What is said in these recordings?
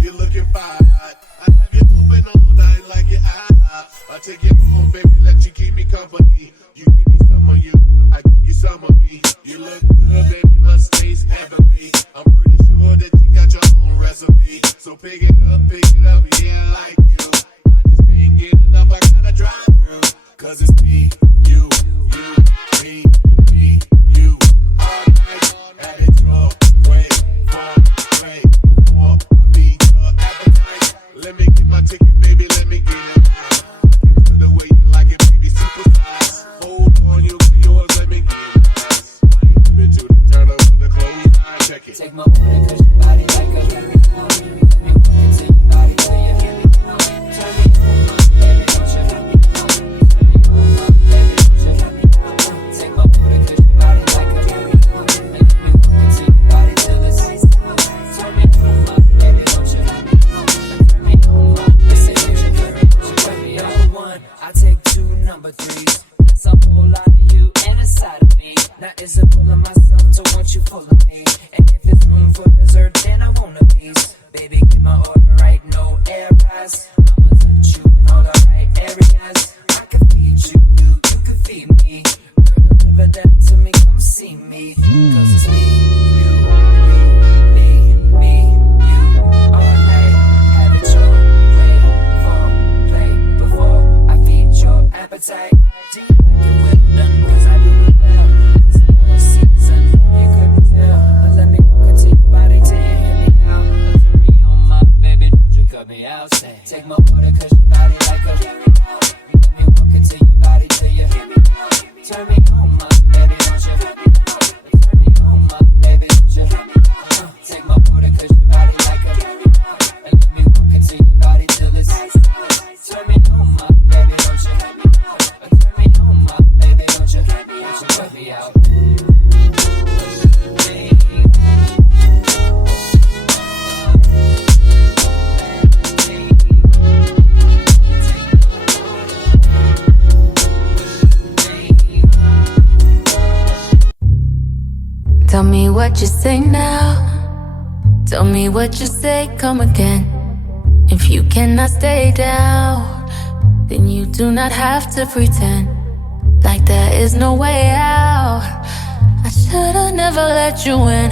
You're looking fine. I have you open all night like your eye. I take you home, baby, let you keep me company. You give me some of you, I give you some of me. You look good, baby, must taste heavenly. I'm pretty sure that you got your own recipe. So pick it up, yeah, like you. I just can't get enough, I gotta drive through. Cause it's me, you, me, you. All night, have it your way, before I beat your appetite. Let me get my ticket, baby, let me get it. I can tell the way you like it, baby, super size. Hold on, you got yours, let me get it. I ain't been to the turn up with the clothes, check it. Take my order, cause your body like a carry. Let me walk into your body till you hear me. Turn me on, baby, don't you let me know. Turn me on, baby, don't you let me know. Take my order, cause your body like a carry. And let me walk into your body till it's turn me on, baby, don't you let me know. Turn me on, listen, here's your girl, don't you let me know. Number one, I take two number threes. That's a whole lot of you and a side of me. Now is a pull of myself to want you full of me. And if it's room for dessert, then I want a piece. Baby, get my order right, no airbrush. I'ma touch you in all the right areas. I can feed you, you can feed me. Girl, deliver that to me, come see me. Cause it's me, you, me, you. All night, have it your way. Foreplay before I feed your appetite. Do you like it well done? Cause I do it well. Cause I'm all season, you couldn't tell. But let me walk into your body till you hear me out. Turn me on, my baby, don't you cut me out. Say, take my order, cause your body like a carry. Let me walk into your body till you hear me out. Turn me on, my baby, don't you turn me on, my baby, don't you take my order, cause your body like a carry. And let me walk into your body till it's turn me on, my baby, don't you turn me on, my baby, don't you cut me out. Tell me what you say now. Tell me what you say, come again. If you cannot stay down, then you do not have to pretend like there is no way out. I should've never let you in,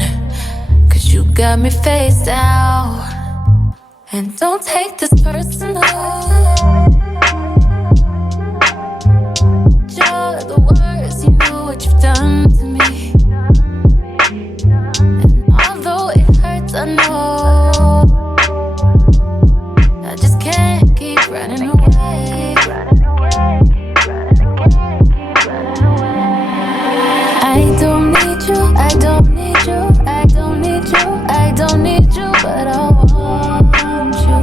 cause you got me face down. And don't take this personal. You're the worst, you know what you've done to me. I know I just can't keep running away. I don't need you, I don't need you, I don't need you, I don't need you, but I want you.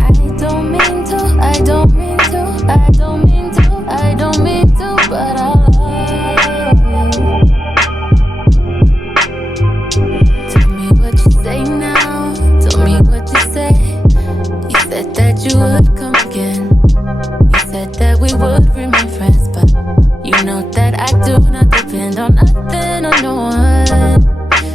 I don't mean to, I don't mean to, I don't mean to, I don't mean to, but I love you. Say now, tell me what you say. You said that you would come again. You said that we would remain friends, but you know that I do not depend on nothing or no one.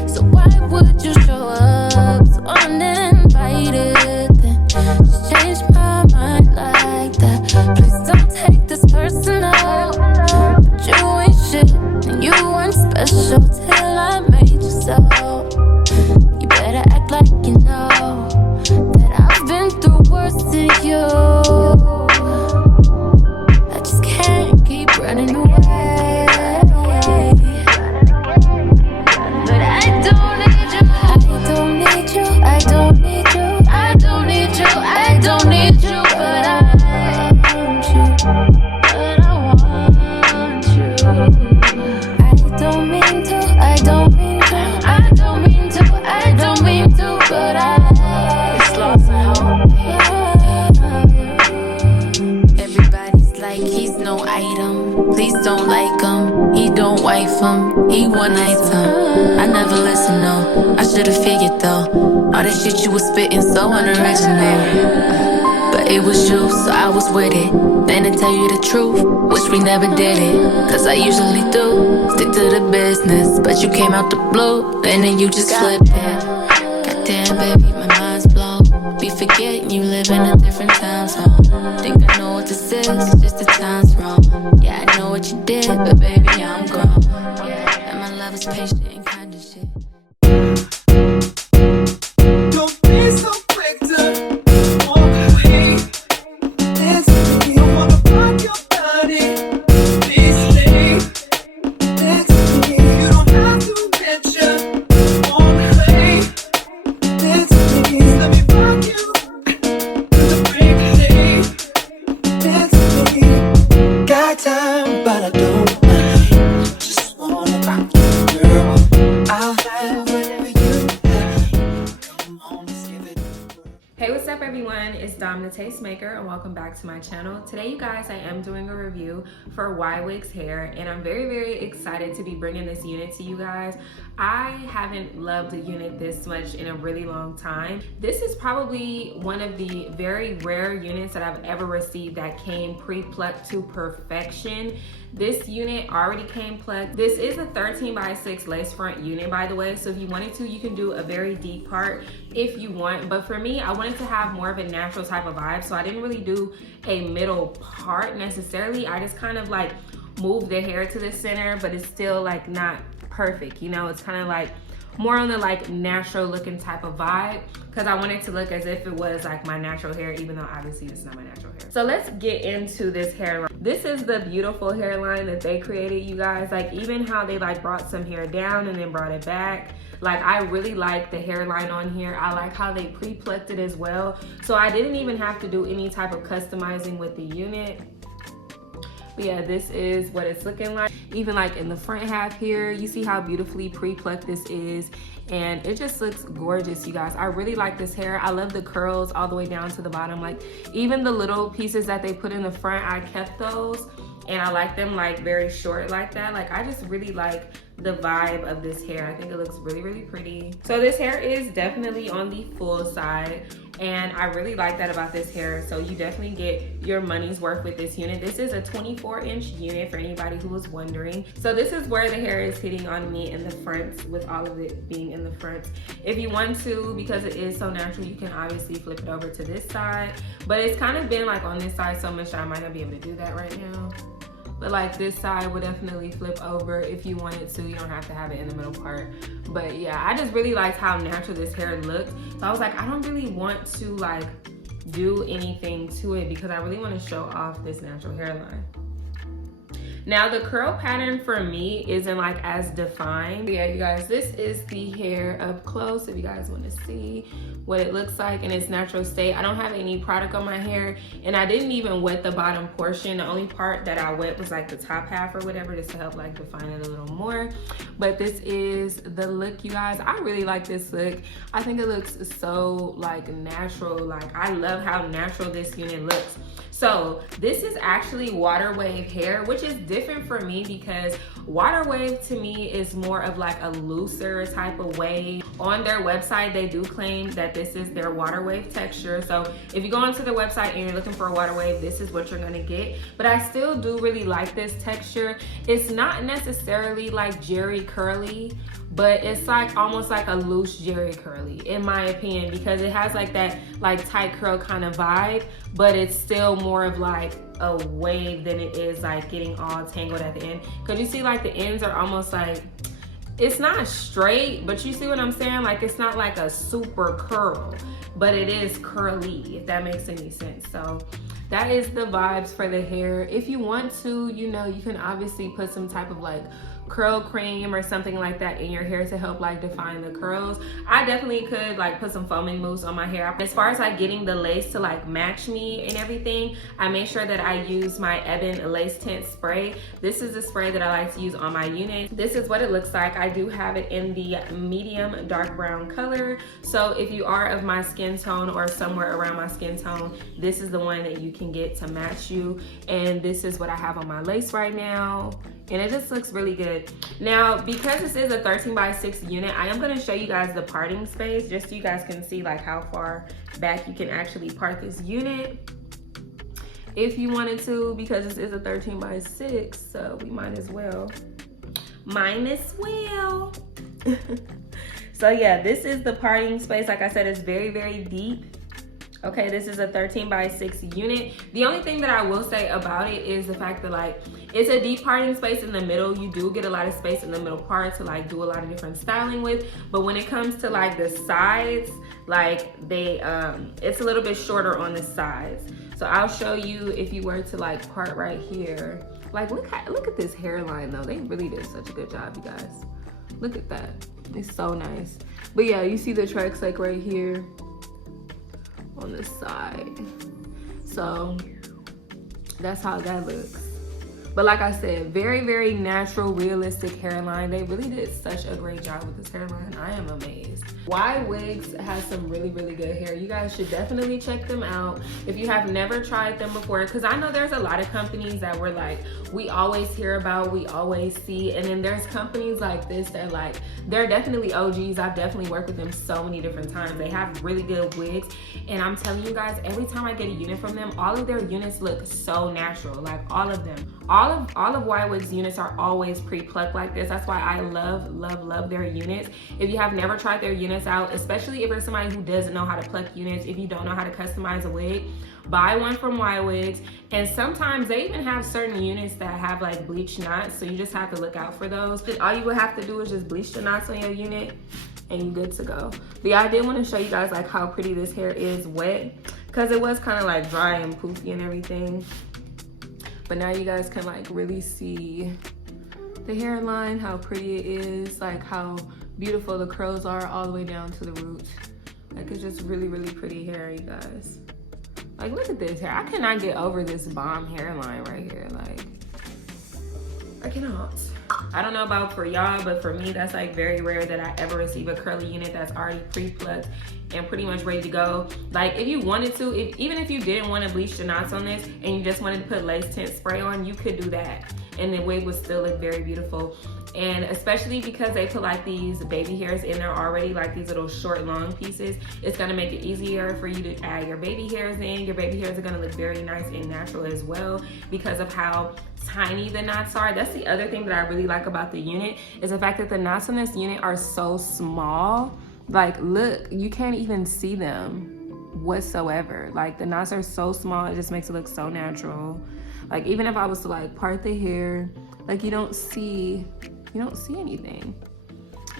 So why would you show up so uninvited? Then just change my mind like that. Please don't take this personal, but you ain't shit and you weren't special till I made you so. Better act like you know that I've been through worse than you. I just can't keep running away. But I don't need you, I don't need you, I don't need you, I don't need you, I don't need you, but I want you, but I want you. I don't mean to, I don't mean to, I don't mean to, I don't mean to, but it's lost and hope. Everybody's like he's no item. Please don't like him. He don't wife him. He one item. I never listen, no. I should've figured though. All All that shit you was spitting so unoriginal. But it was you, so I was with it. Then to tell you the truth, wish we never did it. Cause I usually do, stick to the business. But you came out the blue, and then you just flipped it. Goddamn, baby, my mind's blown. Be forgetting you live in a different time zone. Think I know what this is, just the time's wrong. Yeah, I know what you did, but baby, I'm grown. Yeah, and my love is patient and kind of shit. Don't be so quick to walk away. Listen to me, I wanna rock your body. Please stay next to me. You don't have to mention on the way. Next to me, let me rock you to the break of day. Next to me, got time, but I don't mind. Just wanna rock you, girl. I'll have whatever you have. Come on, let's give it. Hey, what's up everyone? It's Dom the Tastemaker and welcome back to my channel. Today, you guys, I am doing a review for Y-Wigs hair and I'm very excited to be bringing this unit to you guys. I haven't loved a unit this much in a really long time. This is probably one of the very rare units that I've ever received that came pre-plucked to perfection. This unit already came plucked. This is a 13x6 lace front unit, by the way, so if you wanted to, you can do a very deep part if you want, but for me, I wanted to have more of a natural type of vibe, so I didn't really do a middle part necessarily. I just kind of like moved the hair to the center, but it's still like not perfect, you know? It's kind of like more on the like natural looking type of vibe because I want it to look as if it was like my natural hair, even though obviously it's not my natural hair. So let's get into this hairline. This is the beautiful hairline that they created, you guys. Like even how they like brought some hair down and then brought it back. Like I really like the hairline on here. I like how they pre-plucked it as well. So I didn't even have to do any type of customizing with the unit. But yeah, this is what it's looking like. Even like in the front half here, you see how beautifully pre-plucked this is. And it just looks gorgeous, you guys. I really like this hair. I love the curls all the way down to the bottom. Like even the little pieces that they put in the front, I kept those. And I like them like very short like that. Like I just really like the vibe of this hair. I think it looks really pretty. So this hair is definitely on the full side. And I really like that about this hair. So you definitely get your money's worth with this unit. This is a 24-inch unit for anybody who was wondering. So this is where the hair is hitting on me in the front with all of it being in the front. If you want to, because it is so natural, you can obviously flip it over to this side. But it's kind of been like on this side so much that I might not be able to do that right now. But like this side would definitely flip over if you wanted to. You don't have to have it in the middle part. But yeah, I just really liked how natural this hair looked. So I was like, I don't really want to like do anything to it because I really want to show off this natural hairline. Now the curl pattern for me isn't like as defined. Yeah, you guys, this is the hair up close if you guys want to see what it looks like in its natural state. I don't have any product on my hair and I didn't even wet the bottom portion. The only part that I wet was like the top half or whatever, just to help like define it a little more. But this is the look, you guys. I really like this look. I think it looks so like natural. Like I love how natural this unit looks. So this is actually water wave hair, which is different for me because water wave to me is more of like a looser type of wave. On their website, they do claim that this is their water wave texture. So if you go onto their website and you're looking for a water wave, this is what you're gonna get. But I still do really like this texture. It's not necessarily like Jerry curly, but it's like almost like a loose Jerry curly in my opinion, because it has like that like tight curl kind of vibe, but it's still more of like a wave than it is like getting all tangled at the end. Cause you see like the ends are almost like, it's not straight, but you see what I'm saying? Like it's not like a super curl, but it is curly, if that makes any sense. So that is the vibes for the hair. If you want to, you know, you can obviously put some type of like curl cream or something like that in your hair to help like define the curls. I definitely could like put some foaming mousse on my hair. As far as like getting the lace to like match me and everything, I made sure that I use my Ebin lace tint spray. This is the spray that I like to use on my unit. This is what it looks like. I do have it in the medium dark brown color. So if you are of my skin tone or somewhere around my skin tone, this is the one that you can get to match you. And this is what I have on my lace right now. and it just looks really good. Now, because this is a 13x6 unit, I am going to show you guys the parting space just so you guys can see like how far back you can actually part this unit if you wanted to, because this is a 13x6, so we might as well. So yeah, this is the parting space. Like I said, it's very, very deep. Okay, this is a 13x6 unit. The only thing that I will say about it is the fact that like it's a deep parting space in the middle. You do get a lot of space in the middle part to like do a lot of different styling with. But when it comes to like the sides, like they it's a little bit shorter on the sides. So I'll show you if you were to like part right here. Like look at this hairline though. They really did such a good job, you guys. Look at that. It's so nice. But yeah, you see the tracks like right here on the side. So that's how that looks. But like I said, very, very natural, realistic hairline. They really did such a great job with this hairline. I am amazed. YWigs has some really, really good hair. You guys should definitely check them out if you have never tried them before, because I know there's a lot of companies that we're like, we always hear about, we always see, and then there's companies like this that like, they're definitely OGs. I've definitely worked with them so many different times. They have really good wigs, and I'm telling you guys, every time I get a unit from them, all of their units look so natural, like all of them. All of YWigs units are always pre-plucked like this. That's why I love their units. If you have never tried their units out, especially if you're somebody who doesn't know how to pluck units, if you don't know how to customize a wig, buy one from YWigs. And sometimes they even have certain units that have like bleached knots, so you just have to look out for those. And all you would have to do is just bleach the knots on your unit and you're good to go. But yeah, I did want to show you guys like how pretty this hair is wet, because it was kind of like dry and poofy and everything. But now you guys can like really see the hairline, how pretty it is, like how beautiful the curls are all the way down to the roots. Like it's just really, really pretty hair, you guys. Like look at this hair. I cannot get over this bomb hairline right here. Like I cannot. I don't know about for y'all, but for me, that's like very rare that I ever receive a curly unit that's already pre-plucked and pretty much ready to go. Like if you wanted to, even if you didn't want to bleach the knots on this and you just wanted to put lace tint spray on, you could do that and the wig would still look very beautiful. And especially because they put like these baby hairs in there already, like these little short long pieces, it's gonna make it easier for you to add your baby hairs in. Your baby hairs are gonna look very nice and natural as well because of how tiny the knots are. That's the other thing that I really like about the unit, is the fact that the knots on this unit are so small. Like look, you can't even see them whatsoever. Like the knots are so small, it just makes it look so natural. Like even if I was to like part the hair, like you don't see anything.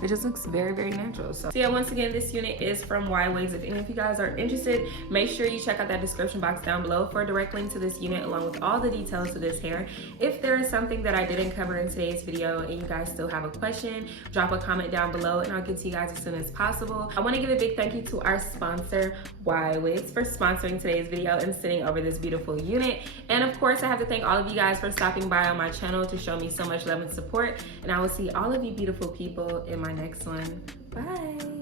It just looks very, very natural. So yeah, once again, this unit is from YWigs. If any of you guys are interested, make sure you check out that description box down below for a direct link to this unit along with all the details to this hair. If there is something that I didn't cover in today's video and you guys still have a question, drop a comment down below and I'll get to you guys as soon as possible. I want to give a big thank you to our sponsor, YWigs, for sponsoring today's video and sending over this beautiful unit. And of course, I have to thank all of you guys for stopping by on my channel to show me so much love and support. And I will see all of you beautiful people in my next one. Bye.